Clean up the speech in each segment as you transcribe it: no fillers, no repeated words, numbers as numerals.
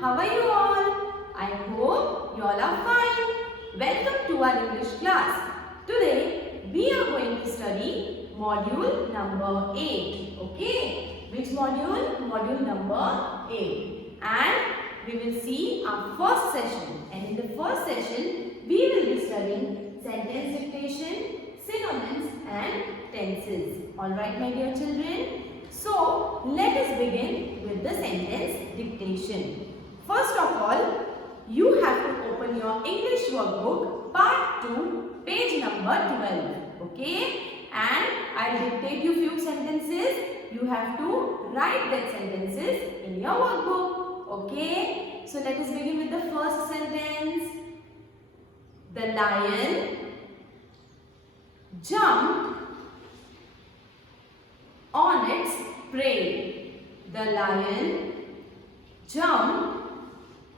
how are you all? I hope you all are fine. Welcome to our English class. Today we are going to study module number 8. Okay, which module? Module number 8. And we will see our first session. And in the first session we will be studying sentence dictation, synonyms and tenses. Alright my dear children. So let us begin with the sentence dictation. First of all, you have to open your English workbook part 2 page number 12. Okay, and I will dictate you few sentences. You have to write that sentences in your workbook. Okay, so let us begin with the first sentence. The lion jumped on its prey. The lion jumped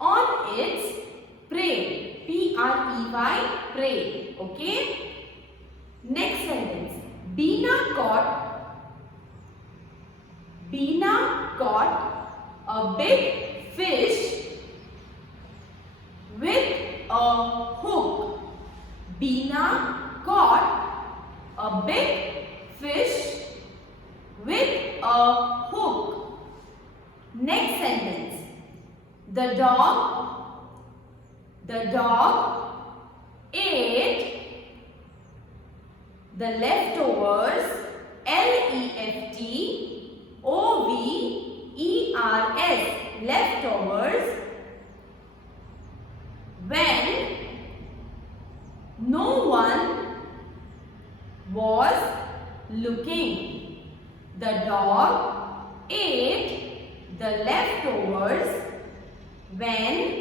on its prey. P-R-E-Y, prey. Okay. Next sentence. Beena caught a big fish with a hook. Beena caught a big fish with a hook. Next sentence. The dog ate the leftovers, L-E-F-T-O-V-E-R-S, leftovers, when no one was looking. The dog ate the leftovers when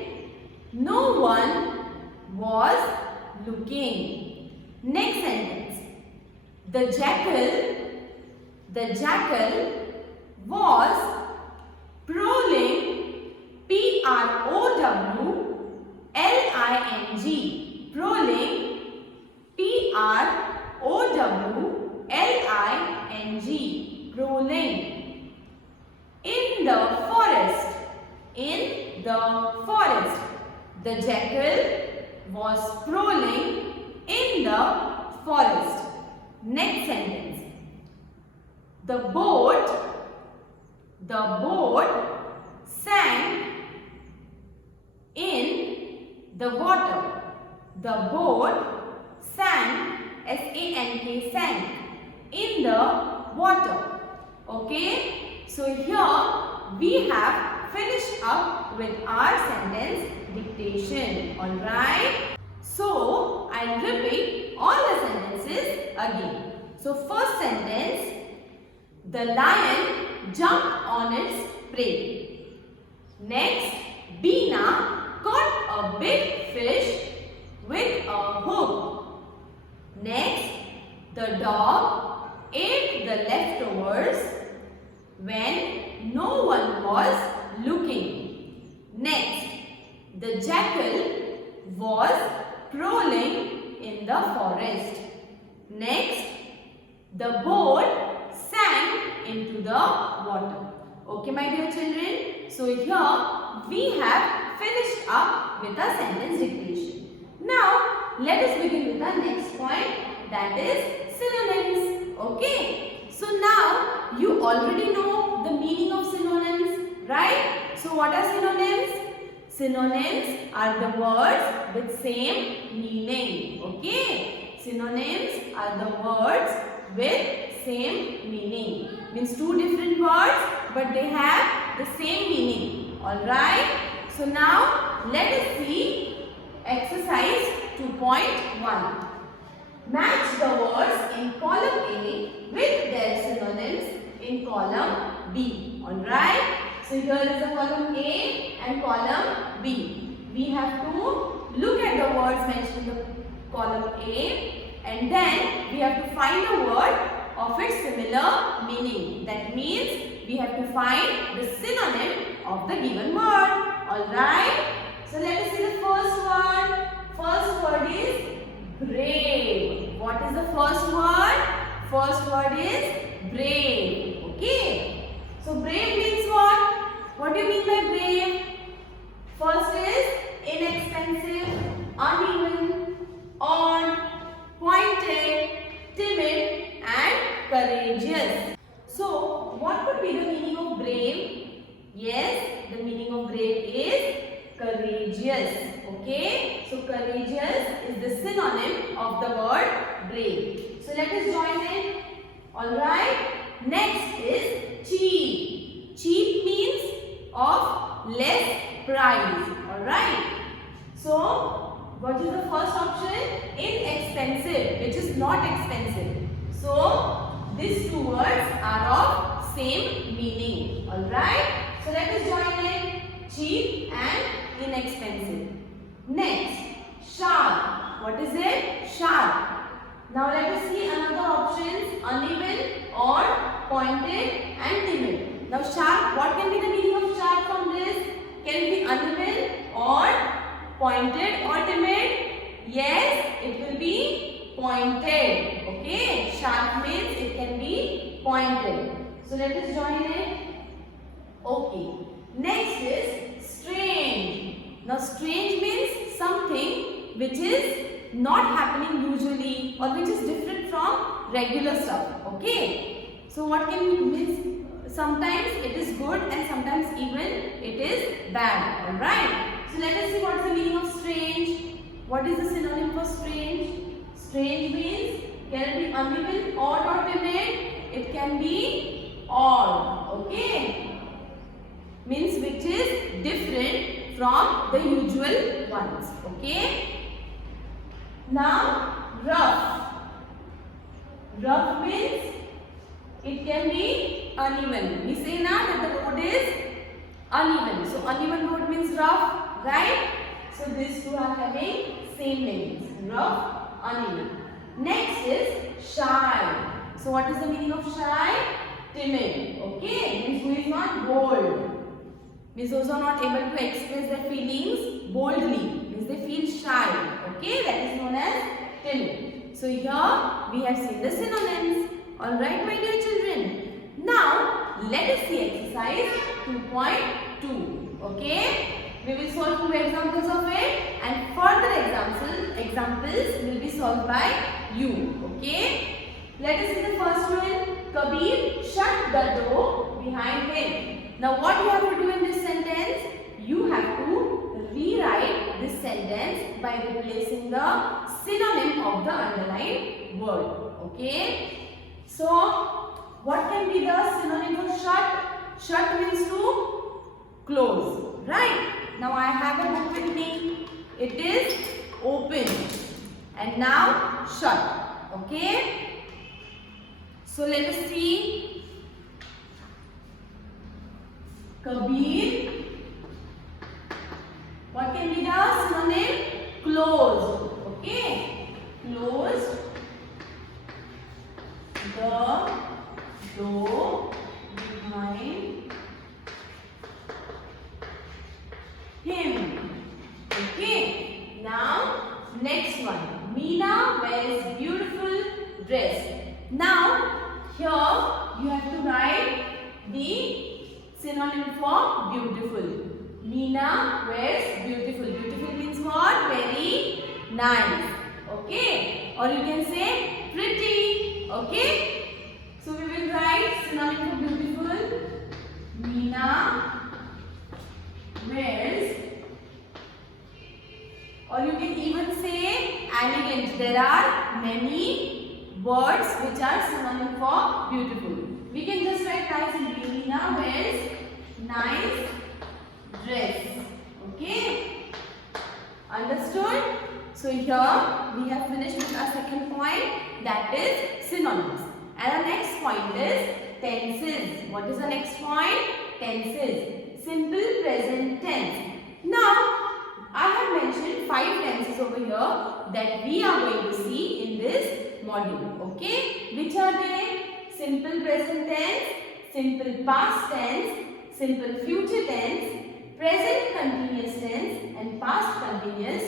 no one was looking. Next sentence. The jackal was prowling, P-R-O-W-L-I-N-G, prowling, P-R-O-W-L-I-N-G, prowling, in the forest. The jackal was prowling in the forest. Next sentence. The boat sank in the water. The boat sank, S-A-N-K, sank, in the water. Okay, so here we have finished up with our sentence dictation. Alright, so I'll repeat all the sentences again. So first sentence, the lion jumped on its prey. Next, Beena caught a big fish with a hook. Next, the dog ate the leftovers when no one was looking. Next, the jackal was prowling in the forest. Next, the boat sank into the water. Okay, my dear children. So here we have finished up with our sentence dictation. Now, let us begin with our next point, that is synonyms. Okay. So now you already know the meaning of synonyms, right? So what are synonyms? Synonyms are the words with same meaning. Okay. Synonyms are the words with same meaning. Means two different words but they have the same meaning. Alright. So now let us see exercise 2.1. Match the words in column A with their synonyms in column B. Alright. So here is the column A and column B. We have to look at the words mentioned in the column A and then we have to find a word of its similar meaning. That means we have to find the synonym of the given word. Alright. So let us see the first word. First word is brave. What is the first word? First word is brave. Okay. So brave means what? What do you mean by brave? courageous. Okay, so courageous is the synonym of the word brave. So let us join in. Alright, next is cheap. Cheap means of less price. Alright, so what is the first option? Inexpensive, which is not expensive. So these two words are of same meaning. Alright, so let us join in. Cheap and inexpensive. Next, sharp. What is it? Sharp. Now let us see another options, uneven or pointed and timid. Now sharp, what can be the meaning of sharp from this? Can it be uneven or pointed or timid? Yes, it will be pointed. Okay, sharp means it can be pointed. So let us join it. Okay, next is strange. Now strange means something which is not happening usually or which is different from regular stuff. Okay, so what can means? Sometimes it is good and sometimes even it is bad. Alright, so let us see what is the meaning of strange. What is the synonym for strange? Strange means can it be uneven, odd or timid? It can be odd. Okay, means which is different from the usual ones. Okay. Now, rough. Rough means it can be uneven. We say now that the road is uneven. So, uneven road means rough, right? So, these two are having same meanings. Rough, uneven. Next is shy. So, what is the meaning of shy? Timid. Okay, means who is not bold. Means those are not able to express their feelings boldly. Means they feel shy. Okay, that is known as timid. So here we have seen the synonyms. Alright, my dear children. Now let us see exercise 2.2. Okay, we will solve two examples of it and further examples will be solved by you. Okay, let us see the first one. Kabir shut the door behind him. Now what you have to do in this sentence? You have to rewrite this sentence by replacing the synonym of the underlined word. Okay. So what can be the synonym for shut? Shut means to close. Right. Now I have a book with me. It is open. And now shut. Okay. So let us see. Kabir. What can be the synonym? Closed. Okay. Closed the door behind him. Okay. Now next one. Meena wears beautiful dress. Now here you have to write the synonym for beautiful. Meena wears beautiful. Beautiful means what? Very nice. Okay. Or you can say pretty. Okay. So we will write synonym for beautiful. Meena wears. Or you can even say elegant. There are many words which are synonym for beautiful. We can just write nice and Meena wears nice dress. Okay. Understood? So here we have finished with our second point, that is synonyms. And our next point is tenses. What is the next point? Tenses. Simple present tense. Now I have mentioned 5 tenses over here that we are going to see in this module. Okay. Which are they? Simple present tense, simple past tense, simple future tense, present continuous tense and past continuous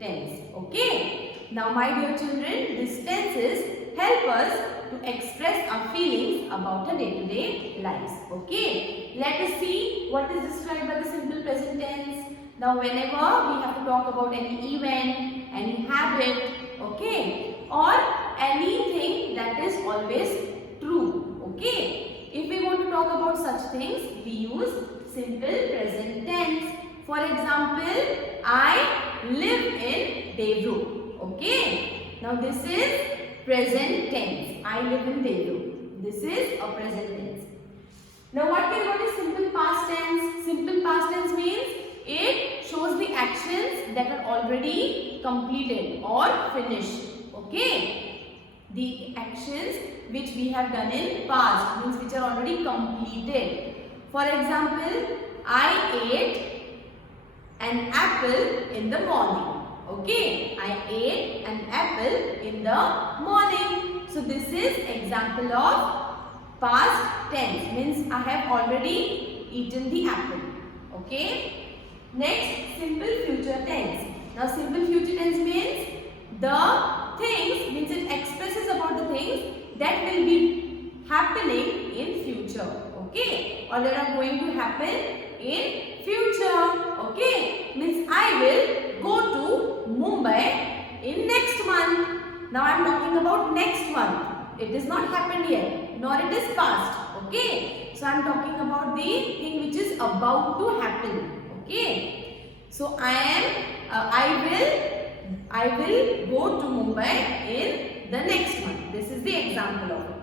tense. Okay. Now my dear children, these tenses help us to express our feelings about our day-to-day lives. Okay. Let us see what is described by the simple present tense. Now whenever we have to talk about any event, any habit, okay, or anything that is always true. Okay. If we want to talk about such things, we use simple present tense. For example, I live in Devru. Okay. Now this is present tense. I live in Devru. This is a present tense. Now what is simple past tense? Simple past tense means it shows the actions that are already completed or finished. Okay. The actions which we have done in past means which are already completed. For example, I ate an apple in the morning. Okay, I ate an apple in the morning. So this is example of past tense, means I have already eaten the apple. Okay. Next, simple future tense. Now simple future tense means the things, means it expresses about the things that will be happening in future. Okay, or that are going to happen in future. Okay, means I will go to Mumbai in next month. Now I am talking about next month. It is not happened yet, nor it is past. Okay, so I am talking about the thing which is about to happen. Okay, so I will go to Mumbai in the next month. This is the example of it.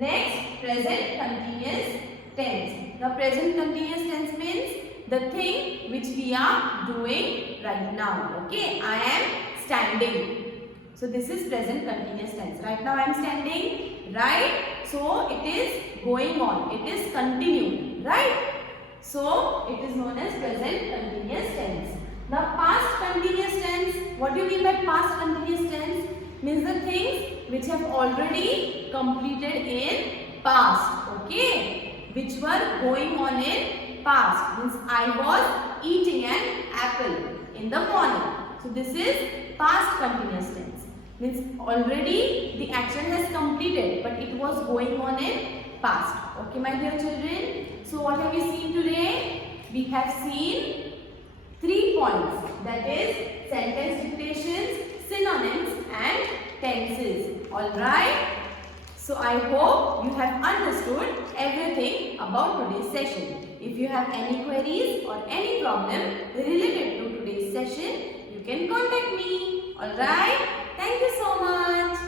Next, present continuous tense. Now present continuous tense means the thing which we are doing right now. Okay, I am standing. So this is present continuous tense. Right now I am standing, right? So it is going on. It is continuing, right? So it is known as present continuous tense. Now past continuous tense. What do you mean by past continuous tense? Means the things which have already completed in past. Okay, which were going on in past. Means I was eating an apple in the morning. So this is past continuous tense. Means already the action has completed, but it was going on in past. Okay, my dear children. So what have we seen today? We have seen 3 points. That is sentence dictations, synonyms and tenses. Alright. So I hope you have understood everything about today's session. If you have any queries or any problem related to today's session, you can contact me. Alright. Thank you so much.